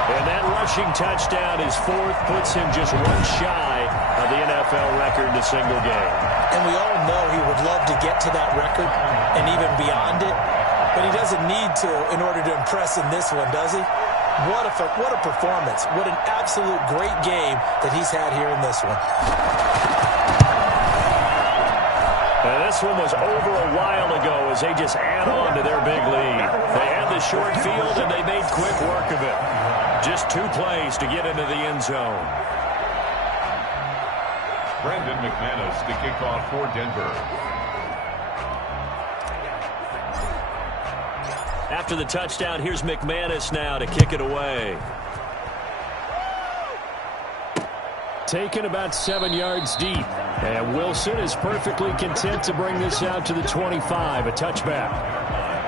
And that rushing touchdown, his 4th, puts him just 1 shy of the NFL record in a single game. And we all know he would love to get to that record and even beyond it, but he doesn't need to in order to impress in this one, does he? What a performance. What an absolute great game that he's had here in this one. And this one was over a while ago as they just add on to their big lead. They had the short field and they made quick work of it. Just 2 plays to get into the end zone. Brandon McManus to kick off for Denver. After the touchdown, here's McManus now to kick it away. Taken about 7 yards deep. And Wilson is perfectly content to bring this out to the 25, a touchback.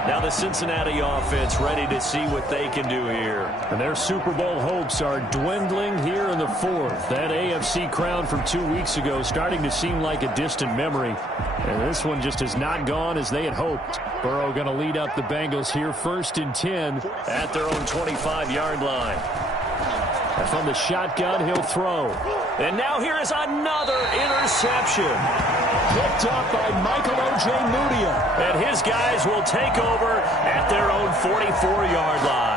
Now the Cincinnati offense ready to see what they can do here. And their Super Bowl hopes are dwindling here in the 4th. That AFC crown from 2 weeks ago starting to seem like a distant memory. And this one just has not gone as they had hoped. Burrow going to lead up the Bengals here 1st and 10 at their own 25-yard line. And from the shotgun, he'll throw. And now here is another interception. Picked up by Michael Ojemudia. And his guys will take over at their own 44-yard line.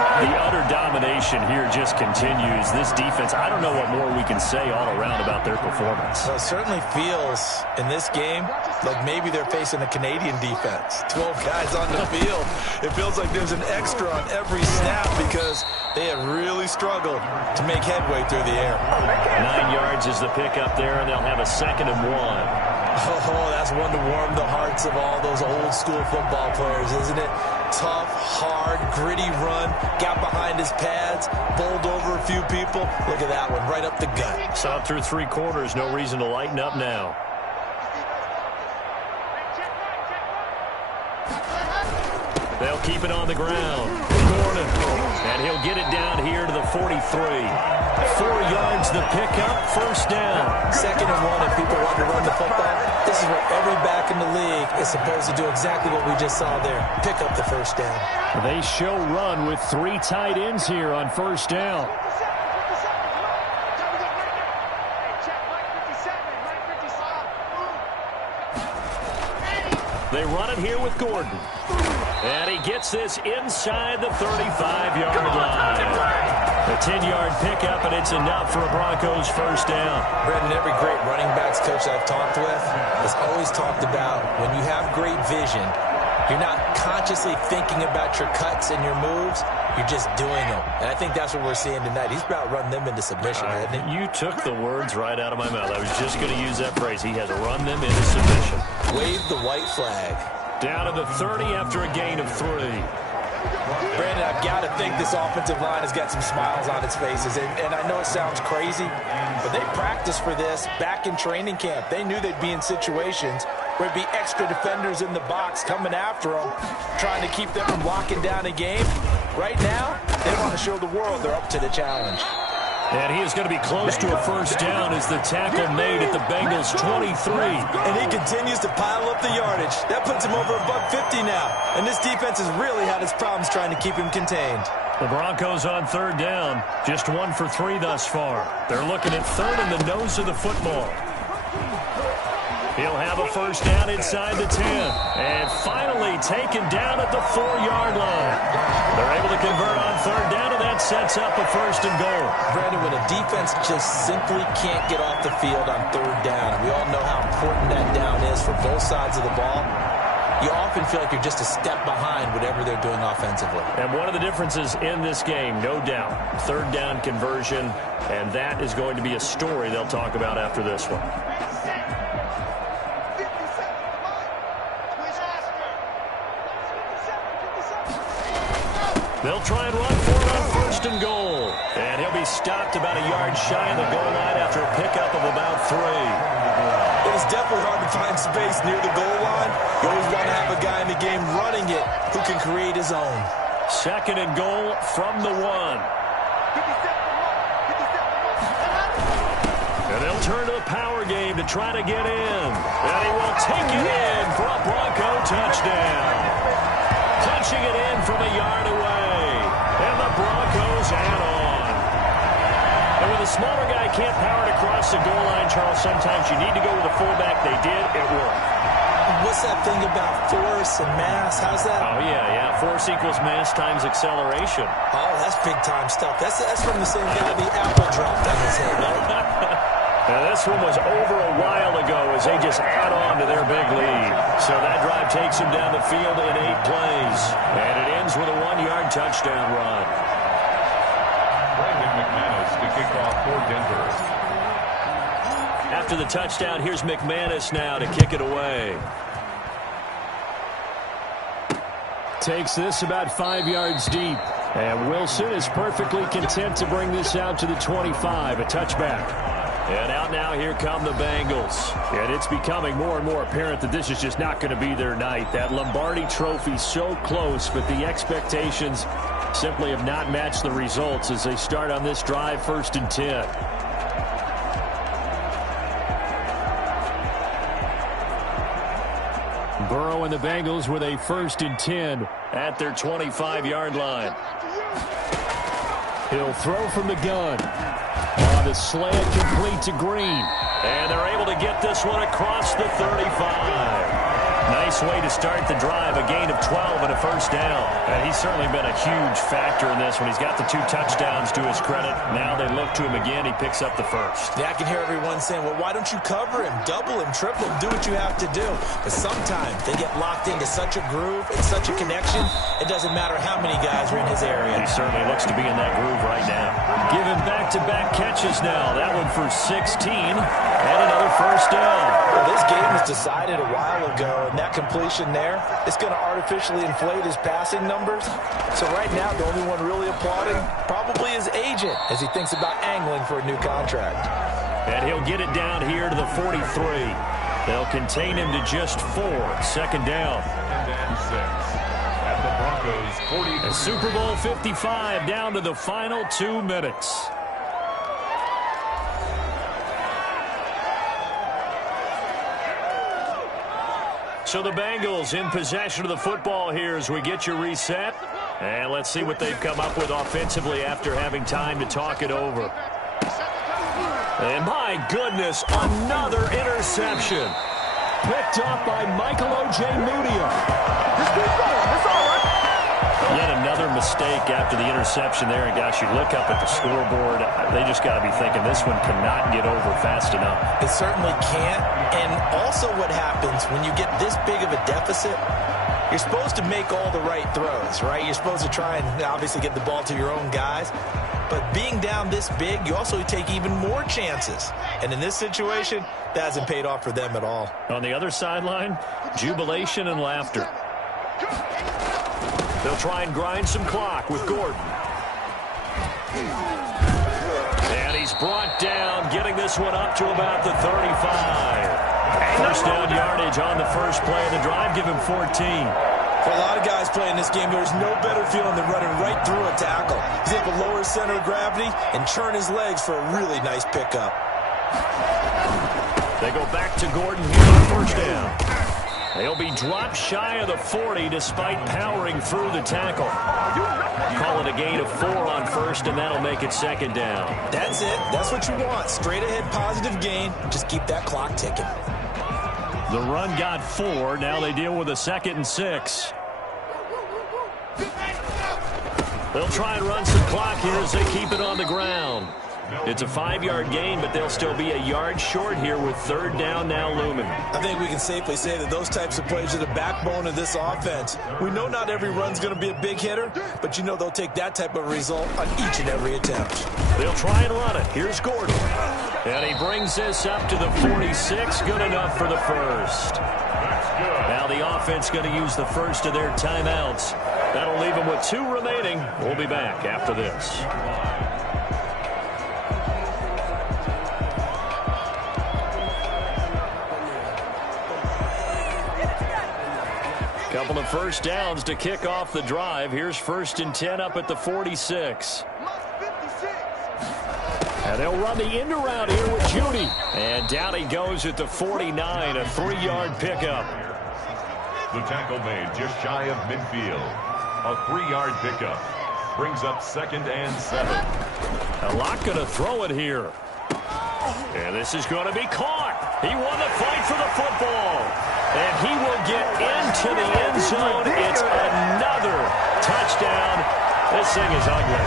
The utter domination here just continues. This defense, I don't know what more we can say all around about their performance. Well, it certainly feels in this game like maybe they're facing a Canadian defense. 12 guys on the field. It feels like there's an extra on every snap because they have really struggled to make headway through the air. 9 yards is the pickup there, and they'll have a 2nd and 1. Oh, that's one to warm the hearts of all those old school football players, isn't it? tough, hard, gritty run. Got behind his pads, bowled over a few people. Look at that one, right up the gut. Saw it through 3 quarters. No reason to lighten up now. They'll keep it on the ground. Gordon. And he'll get it down here to the 43. 4 yards the pickup, first down. 2nd and 1, if people want to run the football, this is where every back in the league is supposed to do exactly what we just saw there. Pick up the first down. They show run with 3 tight ends here on first down. They run it here with Gordon. And he gets this inside the 35-yard line. A 10-yard pickup, and it's enough for a Broncos first down. Brandon, every great running backs coach I've talked with has always talked about when you have great vision, you're not consciously thinking about your cuts and your moves. You're just doing them. And I think that's what we're seeing tonight. He's about run them into submission, hasn't he? You took the words right out of my mouth. I was just going to use that phrase. He has run them into submission. Wave the white flag. Down to the 30 after a gain of 3. Brandon, I've got to think this offensive line has got some smiles on its faces. And I know it sounds crazy, but they practiced for this back in training camp. They knew they'd be in situations where it'd be extra defenders in the box coming after them, trying to keep them from locking down a game. Right now, they want to show the world they're up to the challenge. And he is going to be close to a first down as the tackle made at the Bengals' 23. And he continues to pile up the yardage. That puts him over $150 now. And this defense has really had its problems trying to keep him contained. The Broncos on 3rd down. Just 1 for 3 thus far. They're looking at 3rd in the nose of the football. He'll have a first down inside the 10. And finally taken down at the 4-yard line. They're able to convert on 3rd down, and that sets up a 1st and goal. Brandon, when a defense just simply can't get off the field on 3rd down, we all know how important that down is for both sides of the ball. You often feel like you're just a step behind whatever they're doing offensively. And one of the differences in this game, no doubt, 3rd down conversion, and that is going to be a story they'll talk about after this one. They'll try and run for it on 1st and goal. And he'll be stopped about a yard shy of the goal line after a pickup of about 3. It is definitely hard to find space near the goal line. You always want to have a guy in the game running it who can create his own. 2nd and goal from the 1. And they'll turn to the power game to try to get in. And he will take it in for a Bronco touchdown. Punching it in from a yard away. And the Broncos add on. And when the smaller guy can't power it across the goal line, Charles, sometimes you need to go with a fullback. They did. It worked. What's that thing about force and mass? How's that? Oh, yeah. Force equals mass times acceleration. Oh, that's big-time stuff. That's from the same guy the apple dropped on his head, right? Now, this one was over a while ago as they just add on to their big lead. So that drive takes them down the field in 8 plays. And it ends with a 1-yard touchdown run. Brandon McManus to kick off for Denver. After the touchdown, here's McManus now to kick it away. Takes this about 5 yards deep. And Wilson is perfectly content to bring this out to the 25, a touchback. And out now, here come the Bengals. And it's becoming more and more apparent that this is just not going to be their night. That Lombardi trophy so close, but the expectations simply have not matched the results as they start on this drive, 1st and 10. Burrow and the Bengals with a 1st and 10 at their 25-yard line. He'll throw from the gun. On the slant, complete to Green. And they're able to get this one across the 35. Nice way to start the drive, a gain of 12 and a first down. And he's certainly been a huge factor in this one. He's got the 2 touchdowns to his credit. Now they look to him again. He picks up the first. Yeah, I can hear everyone saying, well, why don't you cover him, double him, triple him, do what you have to do. But sometimes they get locked into such a groove and such a connection, it doesn't matter how many guys are in his area. He certainly looks to be in that groove right now. Give him back back-to-back catches now. That one for 16 and another first down. Well, this game was decided a while ago, and that completion there is going to artificially inflate his passing numbers. So right now, the only one really applauding probably his agent as he thinks about angling for a new contract. And he'll get it down here to the 43. They'll contain him to just 4. Second down. And 6 at the Broncos 43. And Super Bowl 55 down to the final 2 minutes. So the Bengals in possession of the football here as we get you reset. And let's see what they've come up with offensively after having time to talk it over. And my goodness, another interception. Picked up by Michael O.J. Mudia. Yet another mistake after the interception there. And gosh, you look up at the scoreboard, they just got to be thinking this one cannot get over fast enough. It certainly can't. And also what happens when you get this big of a deficit, you're supposed to make all the right throws, right? You're supposed to try and obviously get the ball to your own guys. But being down this big, you also take even more chances. And in this situation, that hasn't paid off for them at all. On the other sideline, jubilation and laughter. They'll try and grind some clock with Gordon. And he's brought down, getting this one up to about the 35. First down yardage on the first play of the drive. Give him 14. For a lot of guys playing this game, there's no better feeling than running right through a tackle. He's able to lower his center of gravity and churn his legs for a really nice pickup. They go back to Gordon here on first down. They'll be dropped shy of the 40 despite powering through the tackle. Call it a gain of 4 on first, and that'll make it second down. That's it. That's what you want. Straight ahead positive gain. Just keep that clock ticking. The run got 4. Now they deal with a 2nd and 6. They'll try and run some clock here as they keep it on the ground. It's a 5-yard gain, but they'll still be a yard short here with third down now looming. I think we can safely say that those types of plays are the backbone of this offense. We know not every run's going to be a big hitter, but you know they'll take that type of result on each and every attempt. They'll try and run it. Here's Gordon. And he brings this up to the 46. Good enough for the first. Now the offense going to use the first of their timeouts. That'll leave them with 2 remaining. We'll be back after this. Couple of first downs to kick off the drive. Here's 1st and 10 up at the 46. And they'll run the end around here with Judy. And down he goes at the 49, a 3-yard pickup. The tackle made just shy of midfield. A 3-yard pickup brings up 2nd and 7. A lot going to throw it here. And this is going to be caught. He won the fight for the football. And he will get into the end zone. It's another touchdown. This thing is ugly.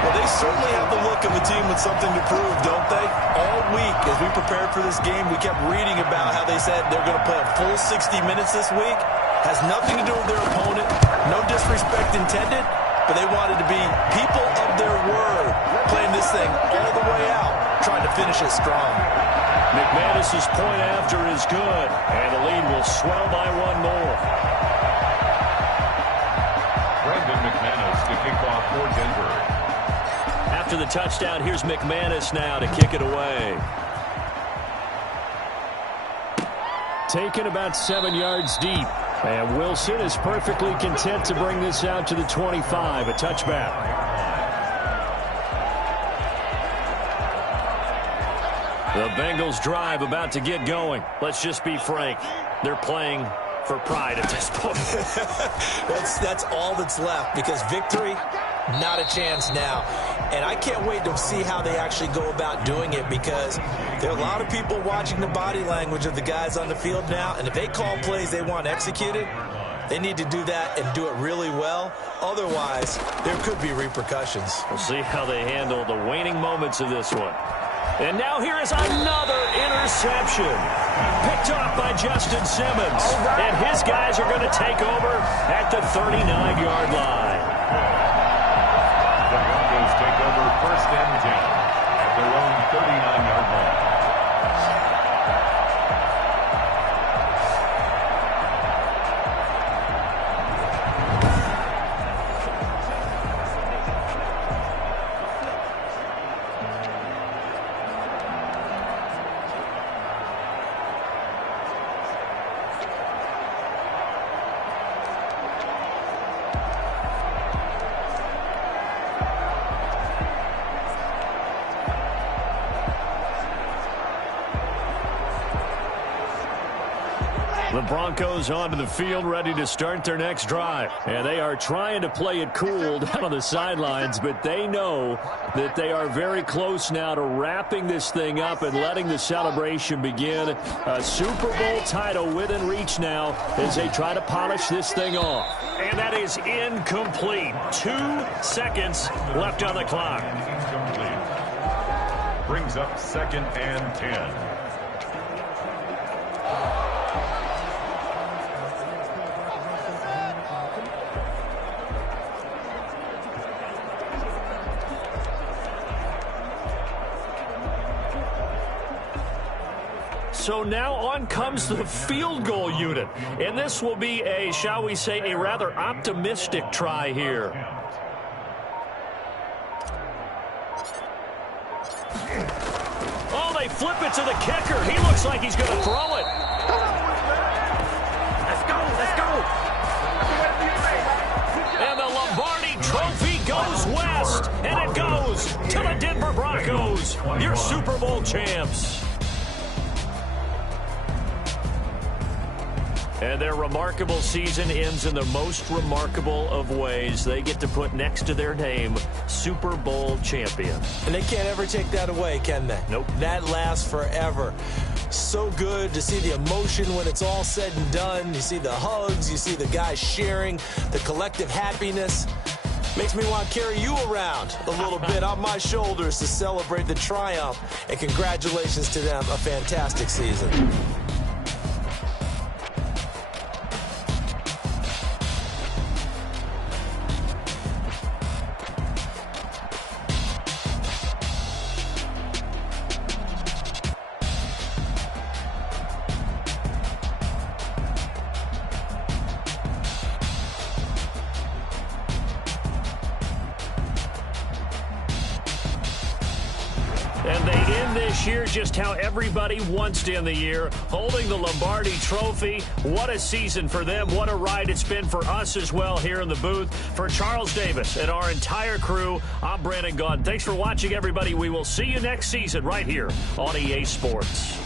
Well, they certainly have the look of a team with something to prove, don't they? All week, as we prepared for this game, we kept reading about how they said they're going to play a full 60 minutes this week. Has nothing to do with their opponent. No disrespect intended, but they wanted to be people of their word, playing this thing all the way out, trying to finish it strong. McManus's point after is good, and the lead will swell by 1 more. Brandon McManus to kick off for Denver. After the touchdown, here's McManus now to kick it away. Taken about 7 yards deep, and Wilson is perfectly content to bring this out to the 25, a touchback. The Bengals drive about to get going. Let's just be frank. They're playing for pride at this point. That's all that's left, because victory, not a chance now. And I can't wait to see how they actually go about doing it, because there are a lot of people watching the body language of the guys on the field now, and if they call plays they want executed, they need to do that and do it really well. Otherwise, there could be repercussions. We'll see how they handle the waning moments of this one. And now here is another interception. Picked off by Justin Simmons. And his guys are going to take over at the 39-yard line. The Broncos take over 1st and 10. The Broncos onto the field, ready to start their next drive. And they are trying to play it cool down on the sidelines, but they know that they are very close now to wrapping this thing up and letting the celebration begin. A Super Bowl title within reach now as they try to polish this thing off. And that is incomplete. 2 seconds left on the clock. Brings up 2nd and 10. So now on comes the field goal unit. And this will be a, shall we say, a rather optimistic try here. Oh, they flip it to the kicker. He looks like he's going to throw it. Let's go, let's go. And the Lombardi Trophy goes west. And it goes to the Denver Broncos, your Super Bowl champs. And their remarkable season ends in the most remarkable of ways. They get to put next to their name, Super Bowl champion. And they can't ever take that away, can they? Nope. That lasts forever. So good to see the emotion when it's all said and done. You see the hugs, you see the guys sharing, the collective happiness. Makes me want to carry you around a little bit on my shoulders to celebrate the triumph. And congratulations to them, a fantastic season. And they end this year just how everybody wants to end the year, holding the Lombardi Trophy. What a season for them. What a ride it's been for us as well here in the booth. For Charles Davis and our entire crew, I'm Brandon Gaudin. Thanks for watching, everybody. We will see you next season right here on EA Sports.